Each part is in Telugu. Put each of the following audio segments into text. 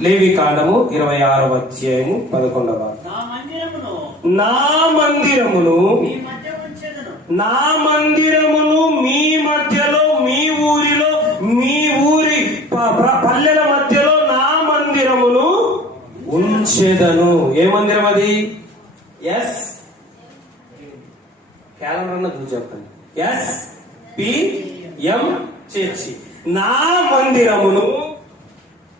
లేవి కాండము ఇరవై ఆరవ అధ్యాయము పదకొండవ. నా మందిరమును నా మందిరమును మీ మధ్యలో మీ ఊరిలో మీ ఊరి పల్లెల మధ్యలో నా మందిరమును ఉంచెదను. ఏ మందిరం అది? ఎస్. క్యాలెండర్ అన్న చూసి చెప్పండి. ఎస్. పి. ఎం. చర్చి. నా మందిరమును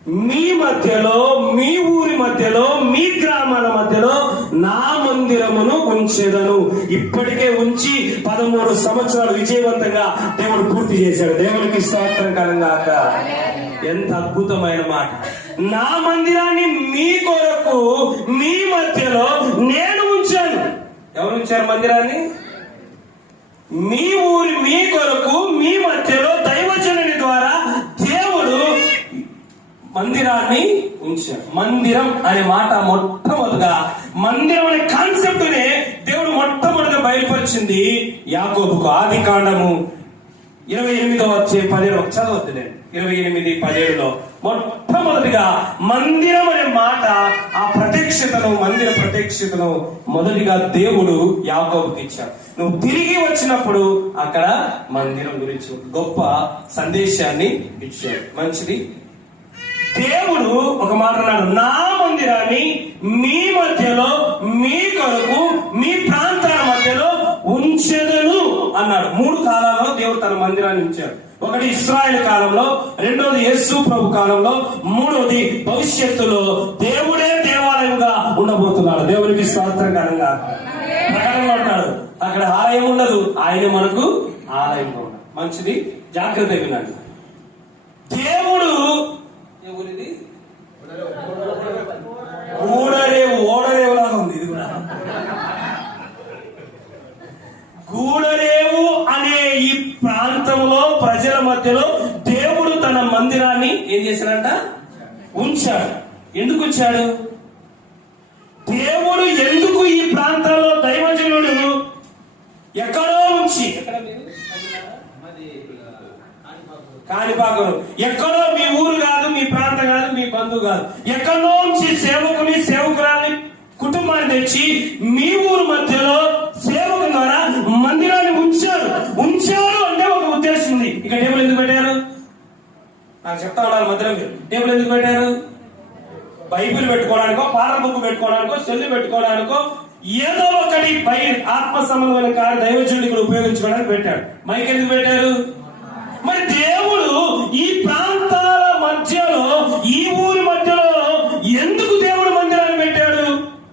మీ మధ్యలో మీ ఊరి మధ్యలో మీ గ్రామాల మధ్యలో నా మందిరమును ఉంచెదను. ఇప్పటికే ఉంచి పదమూడు సంవత్సరాలు విజయవంతంగా దేవుడు పూర్తి చేశాడు. దేవునికి స్తోత్రం కలంగాక. ఎంత అద్భుతమైన మాట. నా మందిరాన్ని మీ కొరకు మీ మధ్యలో నేను ఉంచాను. ఎవరు ఉంచారు మందిరాన్ని? మీ ఊరి మీ కొరకు మీ మధ్యలో దైవజనుని ద్వారా దేవుడు మందిరాన్ని ఉంచారు. మందిరం అనే మాట మొట్టమొదటిగా మందిరం అనే కాన్సెప్ట్నే దేవుడు మొట్టమొదటిగా బయలుపరిచింది యాకోబుకు. ఆది కాండము ఇరవై ఎనిమిదో వచ్చే పదిహేడు చదవద్దు నేను. ఇరవై ఎనిమిది పదిహేడులో మొట్టమొదటిగా మందిరం అనే మాట ఆ ప్రత్యక్షతను మందిర ప్రత్యక్షతను మొదటిగా దేవుడు యాకోబుకి ఇచ్చాడు. నువ్వు తిరిగి వచ్చినప్పుడు అక్కడ మందిరం గురించి గొప్ప సందేశాన్ని ఇచ్చాడు. మంచిది? దేవుడు ఒక మాట అన్నాడు నా మందిరాన్ని మీ మధ్యలో మీ కొరకు మీ ప్రాంతాల మధ్యలో ఉంచెదను అన్నాడు. మూడు కాలాల్లో దేవుడు తన మందిరాన్ని ఉంచాడు. ఒకటి ఇస్రాయల్ కాలంలో రెండోది యేసు ప్రభు కాలంలో మూడోది భవిష్యత్తులో దేవుడే దేవాలయంగా ఉండబోతున్నాడు. దేవునికి స్వాతంత్రంగా ప్రకారంగా ఉంటాడు అక్కడ ఆలయం ఉండదు ఆయన మనకు ఆలయంగా ఉండదు మంచిది జాగ్రత్త వినండి. దేవుడు ఏ ఊరిది గూడరేవు ఓడరేవు లాగా ఉంది ఇది కూడా. గూడరేవు అనే ఈ ప్రాంతంలో ప్రజల మధ్యలో దేవుడు తన మందిరాన్ని ఏం చేశాడంట? ఉంచాడు. ఎందుకు ఉంచాడు? దేవుడు ఎందుకు ఈ ప్రాంతాల్లో దైవజనుడు ఎక్కడో ఉంచి ఎక్కడ మీరు? ఎక్కడో మీ ఊరు కాదు మీ ప్రాంతం కాదు మీ బంధువు కాదు. ఎక్కడో నుంచి సేవకుని సేవకురాని కుటుంబాన్ని తెచ్చి మీ ఊరు మధ్యలో సేవకు ద్వారా మందిరాన్ని ఉంచారు. ఉంచారు అంటే ఒక ఉద్దేశం ఉంది. ఇక టేబుల్ ఎందుకు పెట్టారు? నాకు చెప్తా ఉండాలి మధ్యలో మీరు. టేబుల్ ఎందుకు పెట్టారు? బైబిల్ పెట్టుకోవడానికో పాల బుక్ పెట్టుకోవడానికో సెల్లు పెట్టుకోవడానికో ఏదో ఒకటి బై ఆత్మ సంబంధమైన కార్య దైవజనుడికి ఉపయోగించుకోవడానికి పెట్టాడు మైక్ ఎందుకు పెట్టారు? మరి ఈ ప్రాంతాల మధ్యలో ఈ ఊరి మధ్యలో ఎందుకు దేవుడు మందిరాన్ని పెట్టాడు?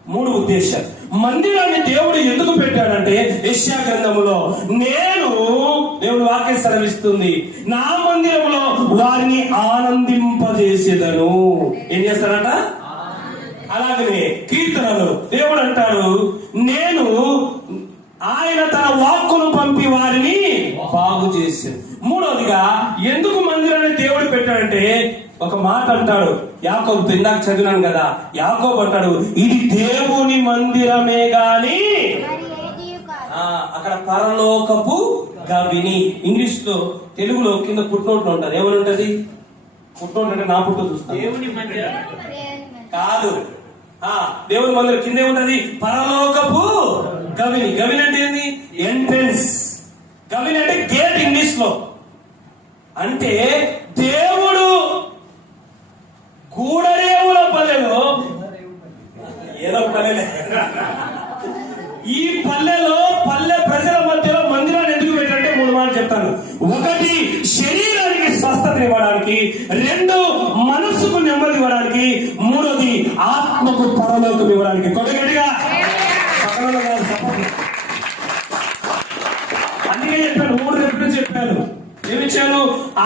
మూడు ఉద్దేశాలు. మందిరాన్ని దేవుడు ఎందుకు పెట్టాడంటే యశ్యా గ్రంథములో నేను దేవుడు వాక్య సెలవిస్తుంది నా మందిరంలో వారిని ఆనందింపజేసేదను. ఏం చేస్తారంట? అలాగనే కీర్తనలు. దేవుడు అంటాడు నేను ఆయన తన వాక్కును పంపి వారిని బాగు చేశాడు మూడవదిగా ఎందుకు మందిరాన్ని దేవుడు పెట్టాడంటే ఒక మాట అంటాడు. యాకోబు ఇందాక చదివినాను కదా యాకోబు అంటాడు ఇది దేవుని మందిరమే గాని అక్కడ పరలోకపు గవిని. ఇంగ్లీష్లో తెలుగులో కింద పుట్టినోట్లు ఉంటారు ఏమని ఉంటది పుట్టినోట్ అంటే నా పుట్టు చూస్తాను. దేవుని మందిరం. కాదు. ఆ దేవుని మందిరం కింద ఏముంటది? పరలోకపు గవిని. గవిని అంటే ఏంది? ఎంట్రెన్స్ గవిని అంటే గేట్ ఇంగ్లీష్లో అంటే దేవుడు గూడరేవుల పల్లెలో ఏదో పల్లెలే ఈ పల్లెలో పల్లె ప్రజల మధ్యలో మందిరాన్ని ఎందుకు పెట్టంటే మూడు మాటలు చెప్తాను. ఒకటి శరీరానికి స్వస్థత ఇవ్వడానికి రెండు మనస్సుకు నెమ్మది ఇవ్వడానికి మూడోది ఆత్మకు పరలోకం ఇవ్వడానికి. కొద్దిగా అందుకే చెప్పాను మూడు రెట్లు చెప్పాను. ఏమిచ్చాను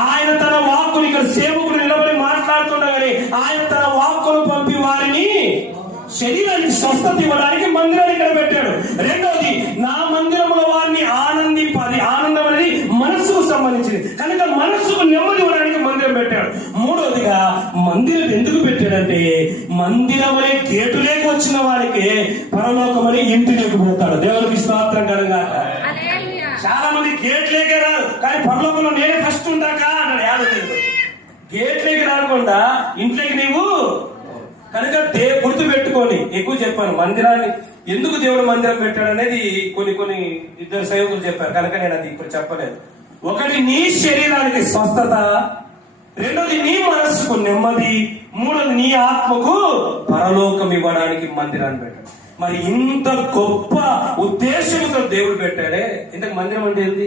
ఆయన తన వాక్కుని ఇక్కడ సేవకుడు నిలబడి మాట్లాడుతుండగానే ఆయన తన వాక్కును పంపి వారిని శరీరానికి స్వస్థత ఇవ్వడానికి మందిరాన్ని ఇక్కడ పెట్టాడు. రెండవది నా మందిరంలో వారిని ఆనందింపాలి. ఆనందం అనేది మనస్సుకు సంబంధించింది. కనుక మనస్సుకు నెమ్మది ఇవ్వడానికి మందిరం పెట్టాడు. మూడవదిగా మందిరం ఎందుకు పెట్టాడంటే మందిరం అనే లేక వచ్చిన వారికి పరలోకం ఇంటి ఇంటిలోకి పోతాడు. దేవునికి స్వాత్రం కనుక చాలా మంది గేట్లేకే రారు. కానీ పరలోకంలో నేనే ఫస్ట్ ఉందాకా అన్నాడు యాదవ్ గేట్లేకి రాకుండా ఇంట్లోకి నీవు కనుక దే గుర్తు పెట్టుకొని ఎక్కువ చెప్పాను. మందిరాన్ని ఎందుకు దేవుడు మందిరం పెట్టాడు అనేది కొన్ని కొన్ని ఇద్దరు సేవకులు చెప్పారు. కనుక నేను అది ఇప్పుడు చెప్పలేదు. ఒకటి నీ శరీరానికి స్వస్థత రెండోది నీ మనస్సుకు నెమ్మది మూడోది నీ ఆత్మకు పరలోకం ఇవ్వడానికి మందిరాన్ని పెట్టాడు. మరి ఇంత గొప్ప ఉద్దేశంతో దేవుడు పెట్టాడే? ఇంతకు మందిరం అంటే ఏంది?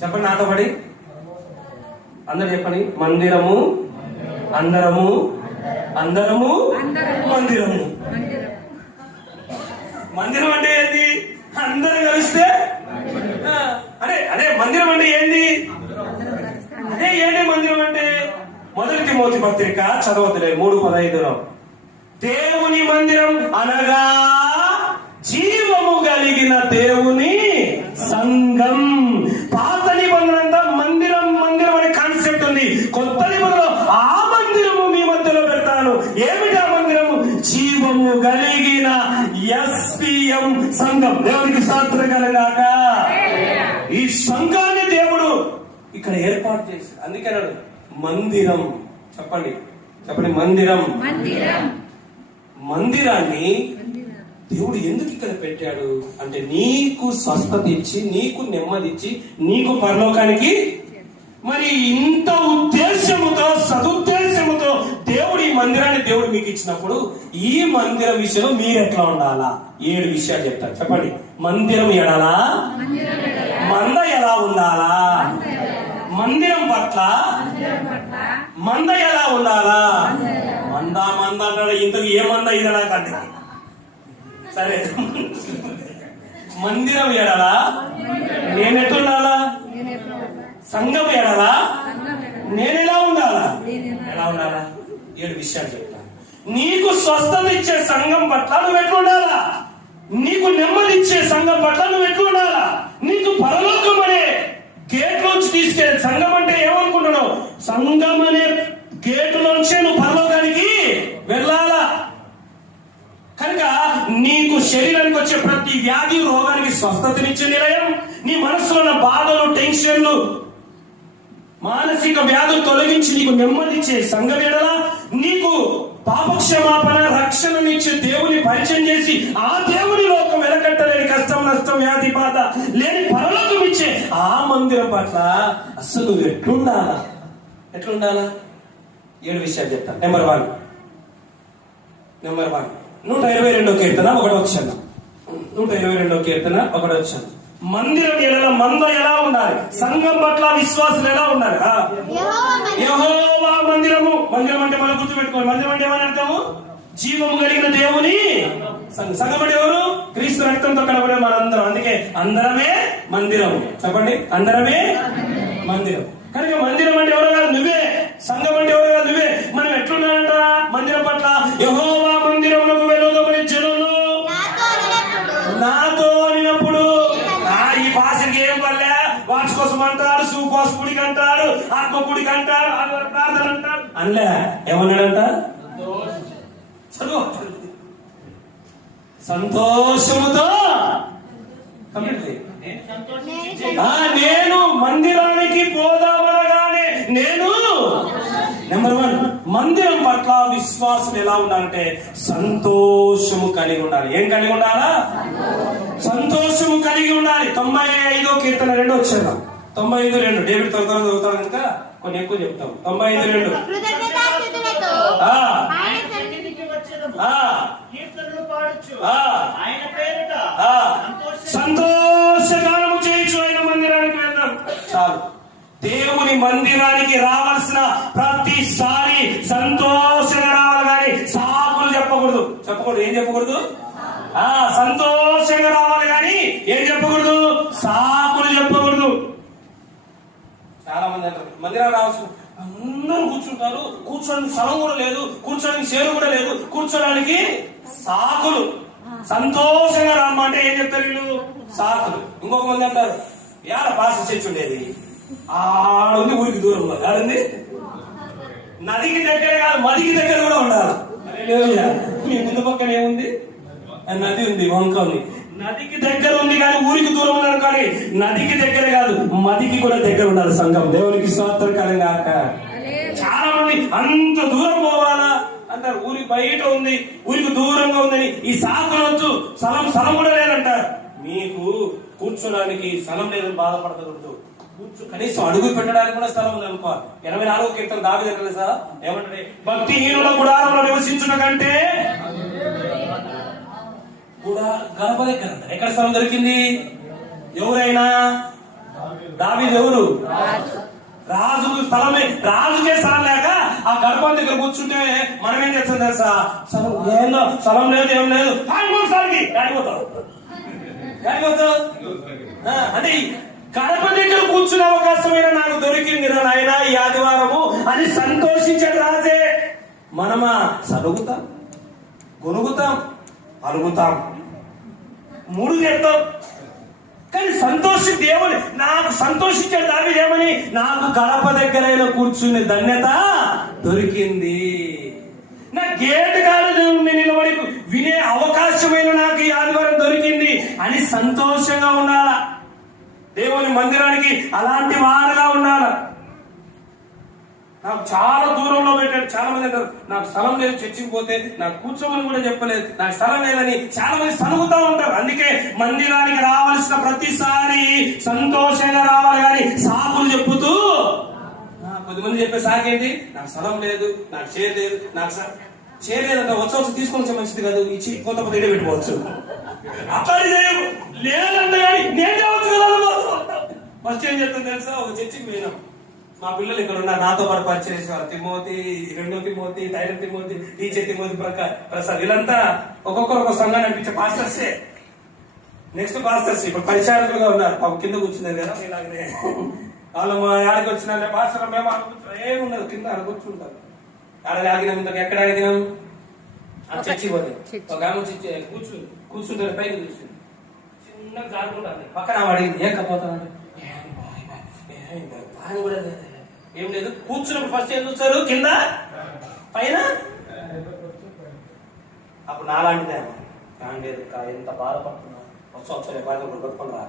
చెప్పండి నాతో పడి అందరు చెప్పండి. మందిరము అందరము అందరము మందిరము. మందిరం అంటే ఏంది? అందరు కలిస్తే? అదే అదే మందిరం అంటే ఏంది? అదే ఏంటి మందిరం అంటే? మొదటి తిమోతి పత్రిక చదవద్దులే మూడు పదహైదులో. దేవుని మందిరం అనగా జీవము కలిగిన దేవుని సంఘం. పాత నిబంధన అంతా మందిరం మందిరం అనే కాన్సెప్ట్ ఉంది. కొత్త నిబంధనలో ఆ మందిరము మీ మధ్యలో పెడతాను. ఏమిటి ఆ మందిరము? జీవము కలిగిన ఎస్పిఎం సంఘం. దేవునికి సాత్రకరంగాక ఈ సంఘాన్ని దేవుడు ఇక్కడ ఏర్పాటు చేశాడు. అందుకే మందిరం. చెప్పండి. చెప్పండి మందిరం. మందిరం. మందిరాన్ని దేవుడు ఎందుకు ఇక్కడ పెట్టాడు? అంటే నీకు స్వస్థత ఇచ్చి నీకు నెమ్మది ఇచ్చి నీకు పరలోకానికి మరి ఇంత ఉద్దేశముతో సదుద్దేశముతో దేవుడు ఈ మందిరాన్ని దేవుడు మీకు ఇచ్చినప్పుడు ఈ మందిరం విషయంలో మీరు ఎట్లా ఉండాలా? ఏడు విషయాలు చెప్తారు చెప్పండి. మందిరం ఎడలా? మంద ఎలా ఉండాలా? మందిరం పట్ల మంద ఎలా ఉండాలా? మంద మంద అంటాడు ఇంతకు ఏ మంద ఇది నాకు సరే. మందిరం ఎడలా నేనెట్లుండాలా సంఘం ఎడలా నేనెలా ఉండాలా? ఎలా ఉండాలా? ఏడు విషయాలు చెప్తాను నీకు స్వస్థత ఇచ్చే సంఘం పట్ల నువ్వు ఎట్లుండాలా? నీకు నెమ్మది ఇచ్చే సంఘం పట్ల నువ్వు ఎట్లుండాలా? నీకు పరలోకం అనే గేట్ నుంచి తీసుకెళ్ళి సంఘం అంటే ఏమనుకుంటున్నావు? సంఘం అనే గేటు నుంచే నువ్వు పరలోకానికి వెళ్ళాలా కనుక నీకు శరీరానికి వచ్చే ప్రతి వ్యాధి రోగానికి స్వస్థతనిచ్చే నిలయం నీ మనసులో ఉన్న బాధలు టెన్షన్లు మానసిక వ్యాధులు తొలగించి నీకు నెమ్మదిచ్చే సంఘం నీకు పాపక్షమాపణ రక్షణనిచ్చే దేవుని పరిచయం చేసి ఆ దేవుని లోకం వెలకట్టలేని కష్టం నష్టం వ్యాధి బాధ లేని పరలోకం ఇచ్చే ఆ మందిరం పట్ల అసలు నువ్వు ఎట్లుండాలా? ఎట్లుండాలా? ఏడు విషయాలు చెప్తాను. నెంబర్ వన్ నెంబర్ వన్ నూట ఇరవై రెండో కీర్తన ఒకటి వచ్చాను నూట ఇరవై రెండో కీర్తన ఒకటి వచ్చాను మందిరం ఎలా మంద ఎలా ఉండాలి? సంఘం పట్ల విశ్వాసులు ఎలా ఉండాలి? యెహోవా మందిరం. యెహోవా మందిరము. మందిరం అంటే మనం గుర్తుపెట్టుకోవాలి. మందిరం అంటే ఏమని అర్థము? జీవము కలిగిన దేవుని సంఘం. సంఘం అంటే ఎవరు? క్రీస్తు రక్తంతో కనబడే మనందరం. అందుకే అందరమే మందిరం చెప్పండి. అందరమే మందిరం. కనుక మందిరం అంటే ఎవరు కాదు? నువ్వే. సంఘం అనలే ఏమన్నాడంట? చదువు. సంతోషముతో. నేను నేను మందిరానికి పోదామనగానే నేను నెంబర్ వన్ మందిరం పట్ల విశ్వాసం ఎలా ఉండాలంటే సంతోషము కలిగి ఉండాలి. ఏం కలిగి ఉండాలా? సంతోషము కలిగి ఉండాలి. తొంభై ఐదో కీర్తన రెండు వచ్చాను తొంభై ఐదు రెండు. డేవిడ్ త్వర త్వర చదువుతాను కనుక కొన్ని ఎక్కువ చెప్తాం. తొంభై ఐదు రెండు. కృతజ్ఞతాస్తుతులతో ఆ. ఆయన సన్నిధికి వచ్చేదము. ఆ. కీర్తనలు పాడొచ్చు ఆ. ఆయన పేరిట ఆ. సంతోష సంతోషగానము చేయొచ్చు ఆయన మందిరానికి వెళ్దాం. చాలు. దేవుని మందిరానికి రావాల్సిన ప్రతిసారి సంతోషంగా రావాలి కానీ సాకులు చెప్పకూడదు. చెప్పకూడదు. ఏం చెప్పకూడదు? ఆ సంతోషంగా రావాలి కానీ ఏం చెప్పకూడదు? సాకులు చెప్పకూడదు. చాలా మంది అంటారు. మందిరాలు రావచ్చు అందరూ కూర్చుంటారు. కూర్చోడానికి స్థలం కూడా లేదు కూర్చోడానికి చేరు కూడా లేదు కూర్చోడానికి సాకులు. సంతోషంగా రమ్మంటే ఏం చెప్తారు వీళ్ళు? సాకులు. ఇంకొక మంది అంటారు యాడ పాస చర్చి ఉండేది. ఆడుంది ఊరికి దూరం ఆడుంది నదికి దగ్గర కాదు మదికి దగ్గర కూడా ఉండాలి. మీ ముందు పక్కన ఏముంది నది ఉంది వంక ఉంది. నదికి దగ్గర ఉంది కానీ ఊరికి దూరం ఉన్నాడు కానీ నదికి దగ్గర కాదు మదికి కూడా దగ్గర ఉండాలి సంఘం. దేవునికి స్వాతంత్రం కాక చాలా మంది అంత దూరం పోవాలా? అంటారు ఊరికి బయట ఉంది ఊరికి దూరంగా ఉందని ఈ సాకులొచ్చు స్థలం స్థలం కూడా లేదంటారు. మీకు కూర్చోడానికి స్థలం లేదని బాధపడకూడదు. కూర్చో కనీసం అడుగు పెట్టడానికి కూడా స్థలం లేదు ఎనభై నాలుగు కీర్తన దావి దగ్గర సార్ ఏమంటే భక్తిహీనుల గుడారంలో నివసించుట కంటే కూడా గడప దగ్గర ఎక్కడ స్థలం దొరికింది? ఎవరైనా? దావీదు ఎవరు? రాజుకు స్థలమే. రాజుకే స్థలం లేక ఆ గడప దగ్గర కూర్చుంటే మనం ఏం చేస్తాం తెలుసా? స్థలం ఏం స్థలం లేదు ఏం లేదు. గాడిపోతావు ఆ, అంటే గడప దగ్గర కూర్చునే అవకాశమైన నాకు దొరికింది నాయన ఈ ఆదివారము అని సంతోషించాడు రాజే. మనమా? సలుగుతాం. గొనుగుతాం. అలుగుతాం. మూడు కానీ సంతోషి దేవుని నాకు సంతోషించే దావిదేమని నాకు గడప దగ్గరైన కూర్చునే ధన్యత దొరికింది. నా గేట్ కాదు నిలబడి వినే అవకాశమైన నాకు ఈ ఆదివారం దొరికింది అని సంతోషంగా ఉండాలా? దేవుని మందిరానికి అలాంటి వారుగా ఉండాలా? నాకు చాలా దూరంలో పెట్టాడు చాలా మంది అంటారు నాకు స్థలం లేదు చర్చికి పోతే నాకు కూర్చోమని కూడా చెప్పలేదు. నాకు స్థలం లేదని చాలా మంది సనుగుతా ఉంటారు. అందుకే మందిరానికి రావాల్సిన ప్రతిసారి సంతోషంగా రావాలి కానీ సాకులు చెప్పుతూ పది కొద్దిమంది చెప్పే సాకేంటి నాకు స్థలం లేదు నాకు చేయలేదు నాకు స- లేదంటే వచ్చి వచ్చి తీసుకొని మంచిది కాదు. ఇచ్చి కొత్త కొత్త ఇడే పెట్టుకోవచ్చు. అప్పటి లేదంటే కానీ నేను ఫస్ట్ ఏం చెప్తాను తెలుసా? ఒక చర్చికి పోయినాం. మా పిల్లలు ఇక్కడ ఉన్నారు. నాతో పాటు పరిచయం చేసేవారు. తిమోతి రెండో తిమోతి తైర తిమోతి టీచర్ తిమోతి ప్రకా ప్రసాద్. వీళ్ళంతా ఒక్కొక్కరు ఒక సంఘాన్ని నడిపించే పాస్టర్సే నెక్స్ట్ పాస్టర్స్ ఇప్పుడు పరిచారకులుగా ఉన్నారు. పాపం కింద కూర్చున్నారు కదా ఇలాగనే వాళ్ళు మా యాడికి వచ్చిన పాస్టర్ మేము అనుకుంటారు ఏముండదు కింద ఆడ కూర్చుంటారు. ఆడ ఆగినాం ఎక్కడ ఆగినాం? ఆ చర్చి పోతే. ఒక ఆమె కూర్చుంది కూర్చుంటారు పైకి కూర్చుంది చిన్నగా జారుకుంటారు పక్కన ఆమె అడిగింది ఏం కపోతానంటే "ఏం బాయ్ బాయ్, ఏం బాయ్, బాయ్ కూడా లేదు." ఏం లేదు కూర్చున్నప్పుడు ఫస్ట్ ఏం చూస్తారు? కింద? పైన? అప్పుడు నాలాంటిదే. కానీ లేదు ఎంత బాధపడుతున్నా. వచ్చి వచ్చలే బాధ కొట్టుకొని రా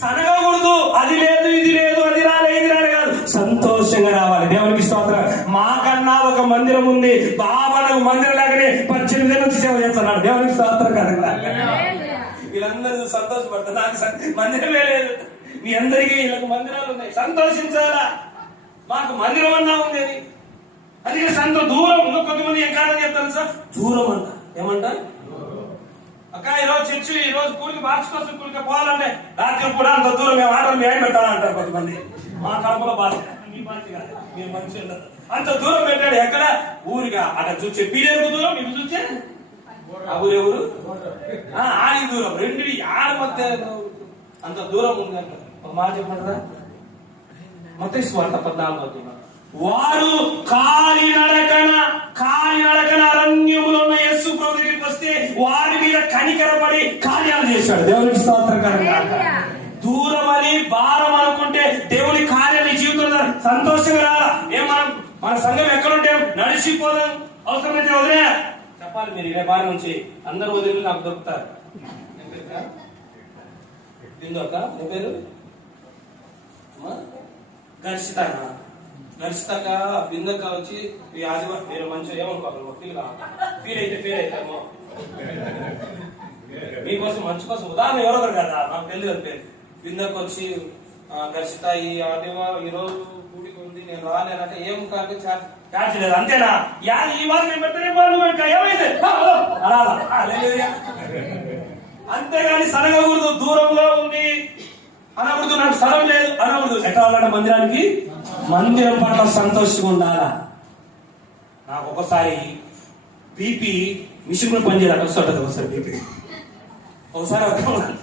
సనగకూడదు అది లేదు ఇది లేదు అది రాలే ఇది రాలే కాదు. సంతోషంగా రావాలి. దేవునికి స్తోత్రం. మాకన్నా ఒక మందిరం ఉంది. బాబాలకు మందిరం లేకనే పద్దెనిమిది నుంచి సేవ చేస్తున్నాడు. దేవునికి స్తోత్రం కదా వీళ్ళందరూ సంతోషపడతారు. నాకు మందిరమే లేదు. మీ అందరికీ వీళ్ళకి మందిరాలు ఉన్నాయి. సంతోషించాలా? మాకు మందిరం అన్నా ఉండేది. అందుకే సంత దూరం కొంతమంది ఏం కాదని చెప్తారు సార్? దూరం అంట. ఏమంట? అక్క ఈ రోజు చర్చి ఈ రోజు కూలికి మార్చుకోవచ్చు కూలికి పోవాలంటే రాత్రి కూడా అంత దూరం మేము ఆటలు మేము పెట్టాలంటారు కొంతమంది? మా కడపలో బాధ మీ బాధ్యత కాదు. మీరు మంచి అంత దూరం పెట్టాడు ఎక్కడ? ఊరిగా అక్కడ చూసే పీడేరు దూరం ఇవి చూసే ఆ ఊరు ఎవరు? ఆ, దూరం. రెండు ఆడ మధ్య అంత దూరం ఉంది ఒక మాట స్వార్థ పద్నాలుగు వారు కాలి నడకన కాలి నడకన అరణ్యములో ఉన్న యస్సు ప్రభు దగ్గరికి వస్తే వారి మీద కనికరపడి కార్యాలు చేశాడు. దేవునికి స్తోత్రకరంగా దూరం అని భారం అనుకుంటే దేవుని కార్యాలు జీవితంలో సంతోషంగా రాలా. ఏం మనం మన సంఘం ఎక్కడుంటే నడిచిపోదాం. అవసరమైతే వదిలే. చెప్పాలి మీరు ఇరవై వారం నుంచి అందరు వదిలి నాకు దొరుకుతారు. ఏం పేరు అక్క? బిందు అక్క నీ పేరు? అమ్మా? గర్షితనా గర్షితక బిందక వచ్చి ఈ ఆదివారం మీరు మంచిగా ఏమనుకోవాలి? ఫీల్ కావాలి ఫీల్ అయితే ఫీల్ అవుతామో మీకోసం మంచి కోసం. ఉదాహరణ ఎవరో ఒకరు కదా నాకు తెలియదు పేరు. బిందకు వచ్చి ఆ, ఈ ఆదివారం ఈ రోజు కూడికి ఉంది నేను రాలేనంటే ఏం కాదు? ఛార్జ్ లేదు. అంతేనా? యా ఈ వారం నేను పెట్టే వాళ్ళు ఇంకా ఏమైంది? అంతేగాని సనగకూడదు దూరంగా ఉంది. అనకూడదు నాకు స్థలం లేదు. అనకూడదు ఎట్లా వెళ్ళాలి మందిరానికి? మందిరం పట్ల సంతోషంగా ఉండాలా? నాకు ఒకసారి బీపీ మిషన్ కూడా పనిచేయాలి అక్కడ వస్తుంది ఒకసారి బీపీ ఒకసారి ఒకసారి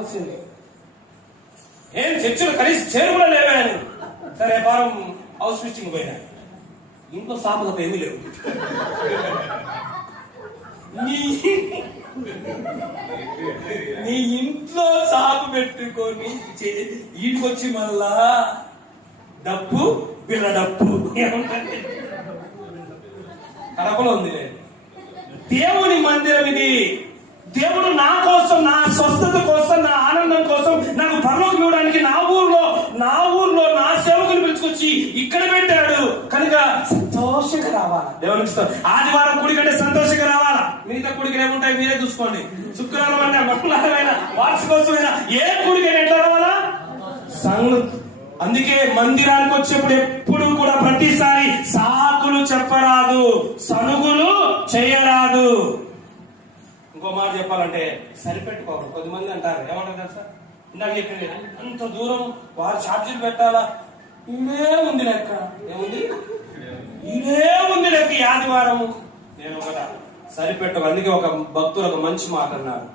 వచ్చింది. ఏం చర్చలు కలిసి చేరు కూడా లేవాను సరే వారం హౌస్ విజిటింగ్ పోయినా. ఇంట్లో సాపత ఏమీ లేవు. నీ ఇంట్లో సాగు పెట్టుకొని చే- ఈడికొచ్చి మళ్ళా డప్పు పిల్ల డప్పు. ఏమంటారు? కడపలో ఉంది దేవుని మందిరం ఇది. దేవుడు నా కోసం నా స్వస్థత కోసం నా ఆనందం కోసం నాకు పరలోకి ఇవ్వడానికి నా ఊర్లో నా ఊర్లో నా సేవకుని పిలుచుకొచ్చి ఇక్కడ పెట్టాడు. కనుక సంతోషంగా రావాలి. దేవునికి ఆదివారం గుడి కంటే సంతోషంగా రావాలా మిగతా కుడికి ఏముంటాయి మీరే చూసుకోండి. శుక్రవారం అంటే మంగళవారమైనా వార్షికోత్సవమైనా ఏ కుడికైనా ఎట్లా రావాలా? సంఘ. అందుకే మందిరానికి వచ్చేప్పుడు ఎప్పుడు కూడా ప్రతిసారి సాకులు చెప్పరాదు సనుగులు చేయరాదు. ఇంకో మాట చెప్పాలంటే సరిపెట్టుకోవాలి కొద్దిమంది అంటారు. ఏమంటారు తెలుసా? ఇందాక చెప్పింది అంత దూరం వారు ఛార్జీలు పెట్టాలా? ఇదే ఉంది లెక్క. ఏముంది? ఇదే ఉంది లెక్క ఈ ఆదివారము. నేను ఒక సరిపెట్టవు. అందుకే ఒక భక్తులు ఒక మంచి మాట అన్నారు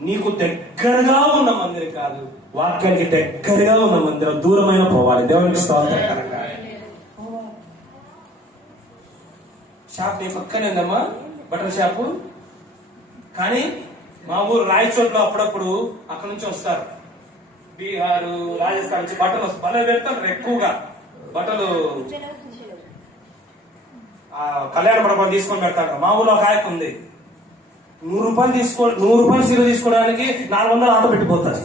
నీకు దగ్గరగా ఉన్న మందిరం కాదు వాక్యానికి దగ్గరగా ఉన్న మందిరం దూరమైన పోవాలి. దేవునికి స్తోత్రం. షాప్ నీ పక్కనే ఉందమ్మా బట్టల షాపు. కానీ మా ఊరు రాయచోట్లో అప్పుడప్పుడు అక్కడ నుంచి వస్తారు. బీహారు రాజస్థాన్ నుంచి బట్టలు వస్తారు. భలే పెడతారు ఎక్కువగా. బట్టలు కళ్యాణ మండపం తీసుకొని పెడతాడు. మా ఊర్లో ఒక ఆయక ఉంది. నూరు రూపాయలు తీసుకో నూరు రూపాయలు సీర తీసుకోవడానికి నాలుగు వందలు ఆటో పెట్టిపోతారు.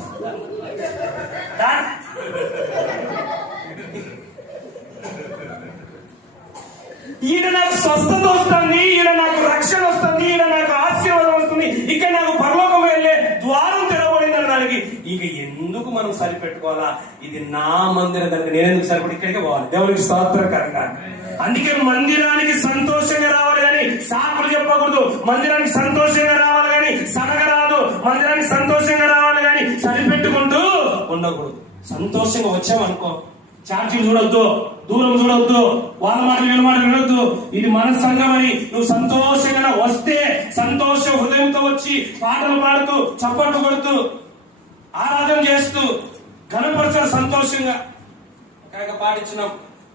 ఈయన నాకు స్వస్థత వస్తుంది ఈయన నాకు రక్షణ వస్తుంది ఈయన నాకు ఆశీర్వాదం వస్తుంది. ఇక్కడ నాకు పరలోకం వెళ్ళే ద్వారం తెరవబడింది అనడానికి ఇక ఎందుకు మనం సరిపెట్టుకోవాలా? ఇది నా మందిరం కనుక నేను ఎందుకు సరిపడి? ఇక్కడికి పోవాలి. దేవునికి స్తోత్రకరంగా. అందుకే మందిరానికి సంతోషంగా రావాలి కానీ సాకులు చెప్పకూడదు. మందిరానికి సంతోషంగా రావాలి కానీ సనగరాదు మందిరానికి సంతోషంగా రావాలి కానీ సరిపెట్టుకుంటూ ఉండకూడదు. సంతోషంగా వచ్చామనుకో చార్జీలు చూడొద్దు దూరం చూడొద్దు వాళ్ళ మాటలు వీళ్ళ మాటలు వినొద్దు. ఇది మన సంఘం అని నువ్వు సంతోషంగా వస్తే సంతోష హృదయంతో వచ్చి పాటలు పాడుతూ చప్పట్లు కొడుతూ ఆరాధన చేస్తూ ఘనపరచడం సంతోషంగా కాక పాటించినాం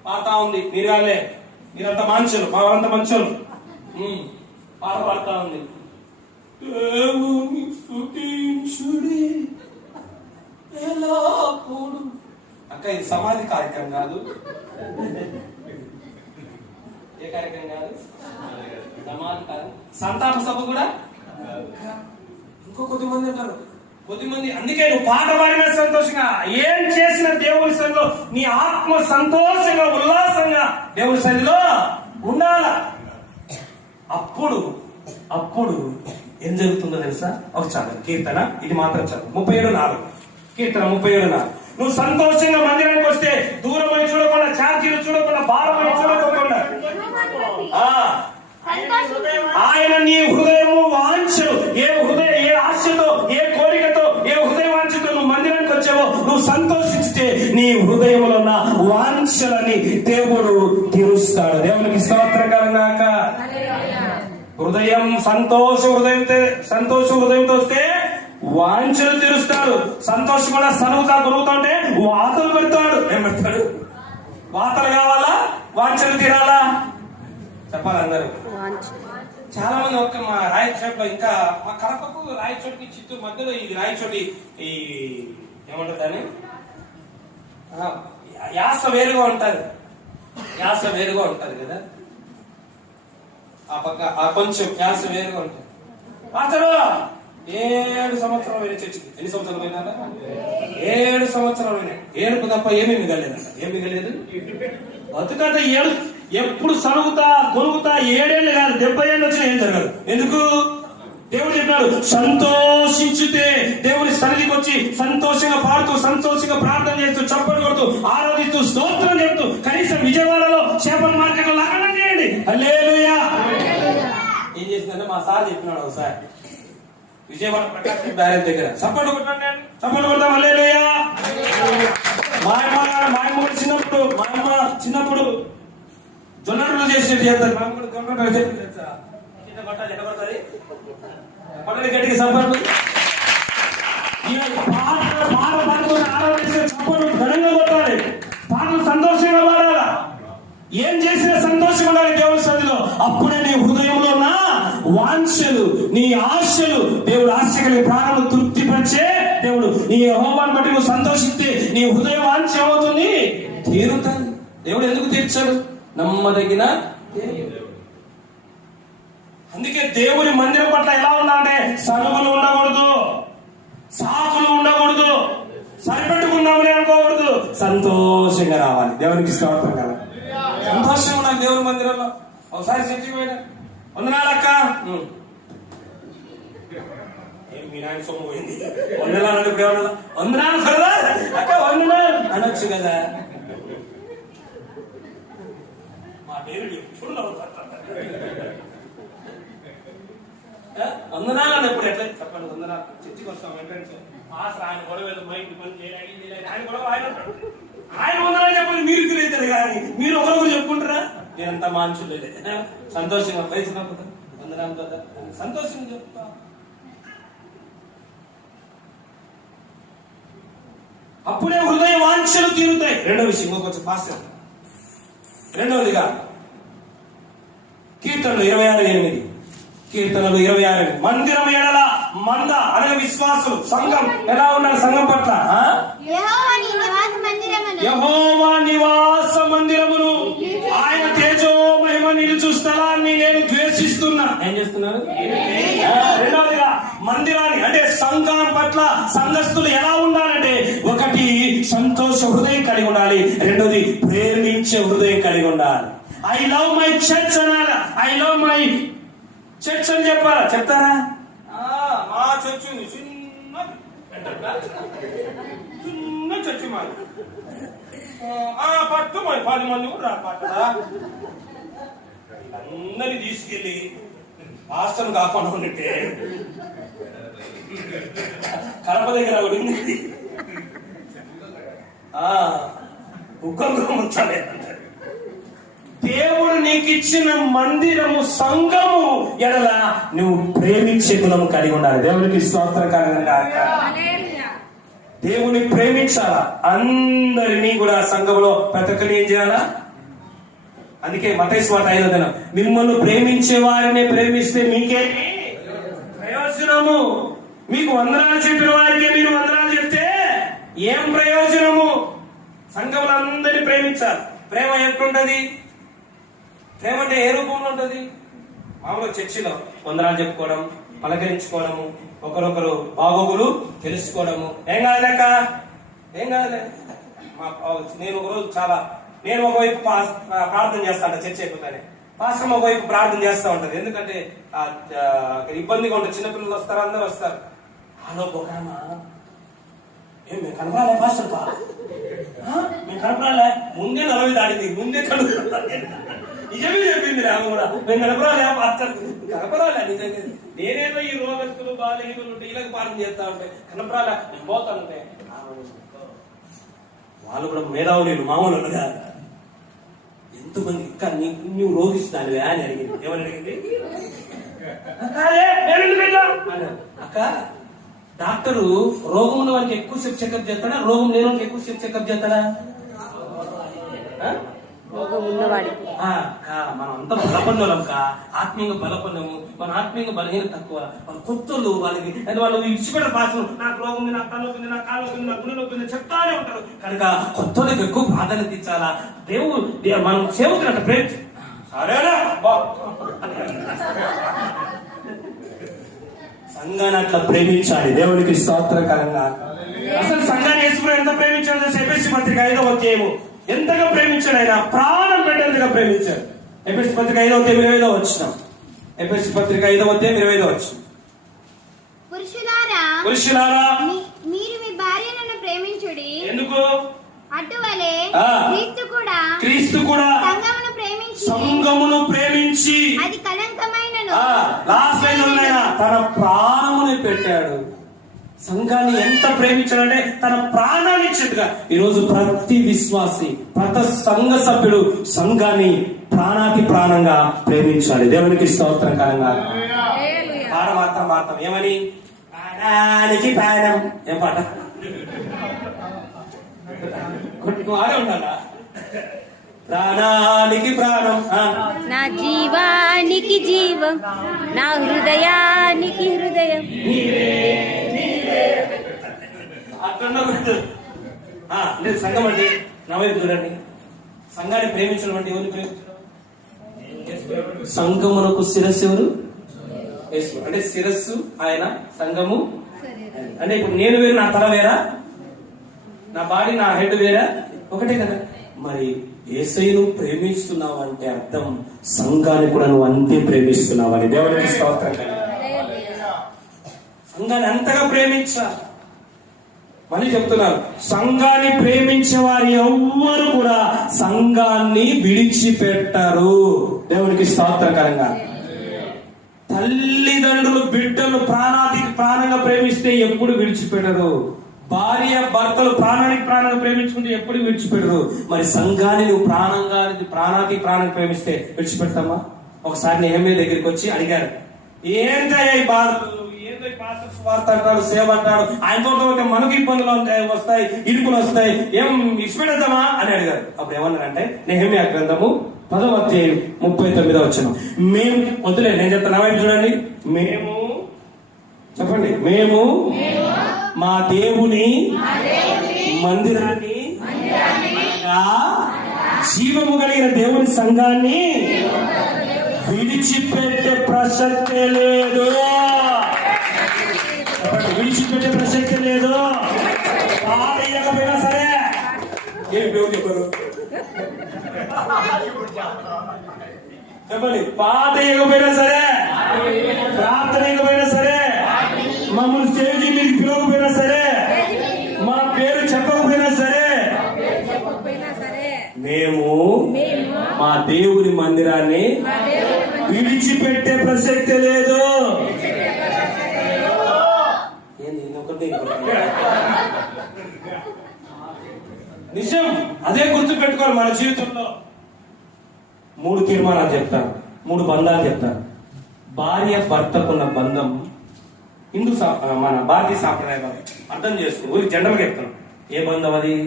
పాడుతా ఉంది మీరాలే మీరంత మంచులు మావంత వాళ్ళంత పాట పాడుతా ఉంది. దేవుని అక్క ఇది సమాధి కార్యక్రమం కాదు. ఏ కార్యక్రమం కాదు? సమాధి కాదు. సంతాప సభ కూడా? ఇంకో కొద్ది మంది అంటారు కొద్ది మంది అందుకే నువ్వు పాట పాడిన సంతోషంగా ఏం చేసిన దేవుని సన్నిలో నీ ఆత్మ సంతోషంగా ఉల్లాసంగా దేవుని సన్నిలో ఉండాల. అప్పుడు అప్పుడు ఏం జరుగుతుందో తెలుసా? ఒక చదువు కీర్తన ఇది మాత్రం చదువు ముప్పై ఏడు నాలుగు కీర్తన ముప్పై ఏడు నాలుగు నువ్వు సంతోషంగా మందిరానికి వస్తే దూరమై చూడకుండా ఛార్జీలు చూడకుండా భారమై చూడకుండా. ఆ. ఆయన నీ హృదయము వాంఛలు ఏ హృదయ ఏ ఆశతో ఏ హృదయ వాంఛతో నువ్వు మందిరానికి వచ్చావో నువ్వు సంతోషించితే నీ హృదయంలో ఉన్న వాంఛలని దేవుడు తీరుస్తాడు. దేవునికి స్తోత్రం కలగాక హృదయం సంతోష హృదయంతో సంతోష హృదయంతో వస్తే వాంఛలు తీరుస్తాడు. సంతోషం కూడా సనుగుతా గురుగుతుంటే వాతలు పెడతాడు. ఏం పెడతాడు? వాతలు కావాలా? వాంఛలు తీరాలా? చెప్పాలి అందరూ. చాలా మంది ఒక్క మా రాయచోట్ ఇంకా మా కడపకు రాయచోటికి చిత్తూరు మధ్యలో ఇది రాయచోటి ఈ ఏమంటారు దాన్ని? యాస వేరుగా ఉంటుంది. యాస వేరుగా ఉంటుంది కదా? ఆ పక్క ఆ కొంచెం యాస వేరుగా ఉంటుంది. పాత్రలో ఏడు సంవత్సరాలు పోయిన చర్చికి. ఎన్ని సంవత్సరాలు పోయిందంట ఏడు సంవత్సరాలు పోయినాయి. ఏడుపు తప్ప ఏమీ మిగలేదంట. ఏమి మిగలేదు? బతుకంత ఏడు ఎప్పుడు సరుగుతా కొనుగుతా ఏడేళ్ళు కాదు డెబ్బై ఏళ్ళు వచ్చినా ఏం జరగదు. ఎందుకు? దేవుడు చెప్పాడు సంతోషించితే దేవుని సన్నిధికి వచ్చి సంతోషంగా పాడుతూ సంతోషంగా ప్రార్థన చేస్తూ చప్పలు కొడుతూ ఆరాధిస్తూ స్తోత్రం చెప్తూ కనీసం విజయవాడలో చేపల మార్కెట్లో లాగా చేయండి. హల్లెలూయా. ఏం చేసిందంటే మా సార్ చెప్పినాడు ఒకసారి. విజయవాడ ప్రకాశం బ్యారేజ్ దగ్గర. చప్పట్లు కొట్టండి చప్పట్లు కొడతాం అల్లేలుయా మా అమ్మ మా అమ్మ చిన్నప్పుడు మా అమ్మ చిన్నప్పుడు జొన్న చేసేది చేస్తారు. మా అమ్మ కూడా జొన్నలు చేసేది కింద కొట్టాలి ఎక్కడ కొడతాది కొట్టండి గట్టిగా చప్పట్లు పాట ఘనంగా కొట్టాలి. పాటలు సంతోషంగా పాడాలా? ఏం చేసినా సంతోషం ఉండాలి దేవుని సన్నిధిలో. అప్పుడే నీ హృదయంలో ఉన్న వాంఛలు నీ ఆశలు దేవుడు ఆశ కలిగి ప్రాణం తృప్తిపరిచే దేవుడు. నీ హోమాన్ని బట్టి నువ్వు సంతోషిస్తే నీ హృదయం వాంఛ ఏమవుతుంది? తీరుతుంది దేవుడు ఎందుకు తీర్చాడు? నమ్మదగిన దేవుడు. అందుకే దేవుని మందిరం పట్ల ఎలా ఉండాలంటే సనుగులు ఉండకూడదు. సాకులు ఉండకూడదు. సరిపెట్టుకున్నామని అనుకోకూడదు. సంతోషంగా రావాలి. దేవునికి స్తోత్రం కదా. సంతోషంగా ఉండాలి దేవుని మందిరంలో. ఒకసారి చర్చికి పోయినా. వందనాలక్క మీ నాయన సొమ్ము పోయింది? వందనాలు ఇప్పుడు ఏమన్నా వందనాలు కదా అక్క వందనాలు. అనొచ్చు కదా. మా దేవుడు ఎప్పుడు నవ్వుతాడు. వందనాలు అన్నప్పుడు ఎట్లా? చెప్పండి వందనాలు. చర్చికి వస్తాం ఎంట్రన్స్ మాస్టర్ ఆయన గొడవ మైండ్ పని చేయాలి. ఆయన గొడవ ఆయన. ఆయన వందనాలు చెప్పండి మీరు తెలియదు కానీ. మీరు ఒకరొకరు చెప్పుకుంటారా? నేనంత మాంచులు సంతోషంగా వయసు కదా. వందనాలు కదా. సంతోషంగా చెప్తా అప్పుడే హృదయ వాంఛలు తీరుతాయి. రెండో విషయం కొంచెం ఫాస్ట్ రెండవదిగా కీర్తనలు ఇరవై ఆరు ఎనిమిది. కీర్తనలు ఇరవై ఆరు. మందిరం ఎడల మంద అనగా విశ్వాసులు సంఘం ఎలా ఉన్నారు సంఘం పట్ల? యెహోవా నివాస మందిరమును ఆయన తేజో మహిమ నిలుచు స్థలాన్ని నేను ద్వేషిస్తున్నా. ఏం చేస్తున్నారు? రెండవదిగా మందిరాన్ని అంటే సంఘం పట్ల సంఘస్థులు ఎలా ఉండాలంటే ఒకటి సంతోష హృదయం కలిగి ఉండాలి. రెండోది ప్రేమించే హృదయం కలిగి ఉండాలి. ఐ లవ్ మై చర్చ్ అనాల. ఐ లవ్ మై చర్చ్ అని చెప్పారా చెప్తారా? ఆ, మా చర్చ్ ఉంది. చిన్న చిన్న చర్చి మాది. ఆ పట్టు మరి పది మంది కూడా రా అందరిని తీసుకెళ్ళి మాస్టర్ కాకుండా ఉంటే కడప దగ్గర ఒకటి ఉంది. ఆ ఉగ్గంగా ఉంచాలి దేవుడు నీకు ఇచ్చిన మందిరము సంఘము ఎడల నువ్వు ప్రేమించే గుణము కలిగి ఉండాలి. దేవునికి స్తోత్రకరంగా దేవుని ప్రేమించాలా? అందరినీ కూడా సంఘంలో ప్రతి ఒక్కరిని ఏం చేయాలా? అందుకే మతేశ్వ మాట ఐదో దినం మిమ్మల్ని ప్రేమించే వారిని ప్రేమిస్తే మీకే ప్రయోజనము. మీకు వందనాలు చెప్పిన వారికి మీరు వందనాలు చెప్తే ఏం ప్రయోజనము? సంఘంలో అందరినీ ప్రేమించాలి. ప్రేమ ఎట్లుంటది? ప్రేమ అంటే ఏ రూపంలో ఉంటుంది? మామూలుగా చర్చిలో వందనాలు చెప్పుకోవడం పలకరించుకోవడము ఒకరొకరు బాగోగులు తెలుసుకోవడము. ఏం కాదులేక ఏం కాదులే? మా నేను ఒకరోజు చాలా నేను ఒకవైపు పా- ప్రార్థన చేస్తాను చర్చ అయిపోతానే. పాశ్రమ ఒకవైపు ప్రార్థన చేస్తూ ఉంటుంది. ఎందుకంటే ఇబ్బందిగా ఉంటుంది చిన్నపిల్లలు వస్తారు అందరూ వస్తారు. హలో బొకామా? ఏం మేము కనపడాలే పాస్టర్ మేము కనపరాలే ముందే నలభై దాడింది ముందే కనుపరాలే నిజమే చెప్పింది కూడా మేము కనపరాలే పాస్టర్ కనపరాలే నిజంగా నేనేదో ఈ రోగస్తులు బాలహీనులు ఇలాగ పాలన చేస్తా ఉంటే కనపరాలే నేను పోతానంటే వాళ్ళు కూడా మేధావులు మామూలు కాదు. ఎంతమంది ఇంకా నీ- నువ్వు రోగిస్తాను అని అడిగింది. ఏమని అడిగింది? నేను. అక్క డాక్టరు రోగం ఉన్న వారికి ఎక్కువసేపు చెకప్ చేస్తాడా? రోగం లేని వారికి ఎక్కువసేపు చెకప్ చేస్తాడా? ఆ? రోగం మనం అంతా బలపడినోళ్ళంక ఆత్మీయంగా బలపడినాము మన ఆత్మీయంగా బలహీన తక్కువ. వాళ్ళు కొత్తలు వాళ్ళకి అంటే వాళ్ళు విడిచిపెట్టారు పాసం నాకు రోగం ఉంది నాకు కళ్ళు నా కాలు ఉంది నా గుండె నొప్పింది చెప్తానే ఉంటారు. కనుక కొత్తలకు ఎక్కువ ప్రాధాన్యత ఇచ్చాలా? దేవుడు మనం సేవకులంట ప్రేమ సరేనా సంఘాన్ని అట్లా ప్రేమించాలి. దేవునికి స్తోత్రకరంగా. అసలు సంఘాన్ని యేసుప్రభు ఎంత ప్రేమించాడు చెప్పేసి పత్రిక ఐదో అధ్యాయము. ఎంతగా ప్రేమించాడు ఆయన? ప్రాణం పెట్టేంతగా ప్రేమించాడు. ఎపిఎస్సి పత్రిక ఐదవ అధ్యాయం ఇరవై ఐదవ వచ్చిన. ఎపిఎస్సి పత్రిక ఐదవ అధ్యాయం ఇరవై ఐదవ వచ్చిన. పురుషులారా మీరు మీ భార్యలను ప్రేమించుడి. ఎందుకు? అటువలే. క్రీస్తు కూడా క్రీస్తు కూడా సంఘమును ప్రేమించి సంఘమును ప్రేమించి అది కలంకమైనను ఆ లాస్ట్ లైన్ తన ప్రాణముని పెట్టాడు. సంఘాన్ని ఎంత ప్రేమించాడంటే తన ప్రాణాన్ని ఇచ్చేట్టుగా ఈరోజు ప్రతి విశ్వాసి ప్రతి సంఘ సభ్యుడు సంఘాన్ని ప్రాణాతి ప్రాణంగా ప్రేమించాలి. దేవునికి స్తోత్రకరంగా పాట మాత్రం మాత్రం ఏమని? ప్రాణానికి ప్రాణం. ఏం పాట? ఉండాలా ప్రాణానికి ప్రాణం. నా జీవానికి జీవం నా హృదయానికి హృదయం. అంటే సంఘం అంటే నా వైపు చూడండి. సంఘాన్ని ప్రేమించడం అంటే ఎవరిని ప్రేమించడం? సంఘమునకు శిరస్సు ఎవరు. అంటే శిరస్సు ఆయన సంఘము? అంటే ఇప్పుడు నేను వేరు నా తల వేరా? నా బాడీ నా హెడ్ వేరా? ఒకటే కదా. మరి ఏసైను ప్రేమిస్తున్నావు అంటే అర్థం సంఘాన్ని కూడా నువ్వు అంతే ప్రేమిస్తున్నావు అని దేవుడికి స్తోత్రం. సంఘాన్ని అంతగా ప్రేమించా. మళ్ళీ చెప్తున్నారు. సంఘాన్ని ప్రేమించే వారు ఎవ్వరు కూడా సంఘాన్ని విడిచిపెట్టరు. దేవునికి స్తోత్రకరంగా తల్లిదండ్రులు బిడ్డలు ప్రాణానికి ప్రాణంగా ప్రేమిస్తే ఎప్పుడు విడిచిపెట్టరు. భార్య భర్తలు ప్రాణానికి ప్రాణంగా ప్రేమించుకుంటే ఎప్పుడు విడిచిపెట్టరు. మరి సంఘాన్ని నువ్వు ప్రాణంగా ప్రాణానికి ప్రాణం ప్రేమిస్తే విడిచిపెడతామా ఒకసారి నేహమే దగ్గరికి వచ్చి అడిగారు ఏంటయ్యా ఈ బాధలు? ఏందో సువార్త అంటాడు సేవ అంటాడు. ఆయనతో ఉంటే మనకు ఇబ్బందులు ఉంటాయి వస్తాయి ఇరుకులు వస్తాయి. ఏం ఇచ్చిపెడతామా అని అడిగారు అప్పుడు ఏమన్నారంటే నెహమ్యా గ్రంథము పదవ అధ్యాయం ముప్పై తొమ్మిదో వచ్చిన మేము వద్దులే నేను చెప్తాను నా వైపు చూడండి. మేము చెప్పండి మేము మా దేవుని మందిరాన్ని జీవము కలిగిన దేవుని సంఘాన్ని విడిచిపెట్టే ప్రసక్తే లేదు. విడిచిపెట్టే ప్రసక్తే లేదు. పాత ఇయ్యకపోయినా సరే. ఏం దేవుడు చెప్పరు? చెప్పండి. పాత ఇవ్వకపోయినా సరే ప్రార్థన ఇవ్వకపోయినా సరే మమ్మల్ని స్టేజీ మీకు పిలవకపోయినా సరే మా పేరు చెప్పకపోయినా సరే మేము మా దేవుని మందిరాన్ని విడిచిపెట్టే ప్రసక్తి లేదు. అదే గుర్తు పెట్టుకోవాలి మన జీవితంలో. మూడు తీర్మానాలు చెప్తాను. మూడు బంధాలు చెప్తాను. భార్య భర్తకున్న బంధం. హిందూ సా- మన భారతీయ సాంప్రదాయం అర్థం చేసుకో. ఊరికి జనరల్గా చెప్తాను. ఏ బంధం అది?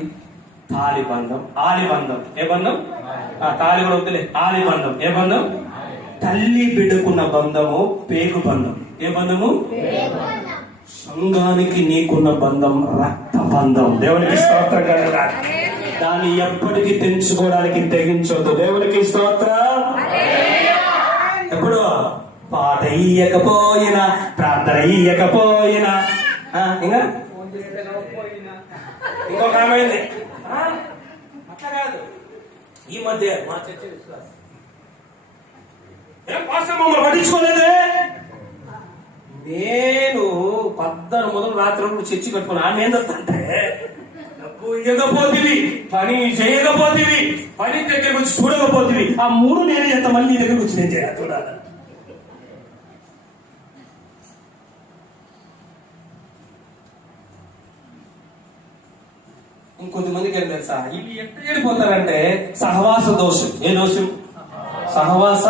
తాలి బంధం. ఆలి బంధం. ఏ బంధం? తాలి కూడా వద్దులే. ఆలి బంధం. ఏ బంధం? తల్లి బిడ్డకున్న బంధము పేగు బంధం. ఏ బంధము? సంఘానికి నీకున్న బంధం రక్త బంధం. దేవునికి స్తోత్రం దాన్ని ఎప్పటికీ తెంచుకోవడానికి తెగించొద్దు దేవునికి స్తోత్ర. ఎప్పుడు? పాట ఇయ్యకపోయినా ప్రార్థన ఇయ్యకపోయినా ఆ, ఇంకా? ఇంకొక ఆమె ఆ, అట్లా కాదు. ఈ మధ్య మా చర్చ విశ్వాసం. మమ్మల్ని పట్టించుకోలేదే? నేను పద్దరు మొదలు రాత్రి చర్చి కట్టుకుని ఆమె ఏందంటే డబ్బు ఇవ్వకపోతివి పని చేయకపోతేవి పని దగ్గరకు వచ్చి చూడకపోతేవి. ఆ మూడు నేను ఎంత మళ్ళీ నీ దగ్గరకు వచ్చి నేను చేయాలి? చూడాలి? ఇంకొంతమందికి ఏం తెలుసా? ఇవి ఎట్లా చెడిపోతారంటే సహవాస దోషం. ఏ దోషం? సహవాస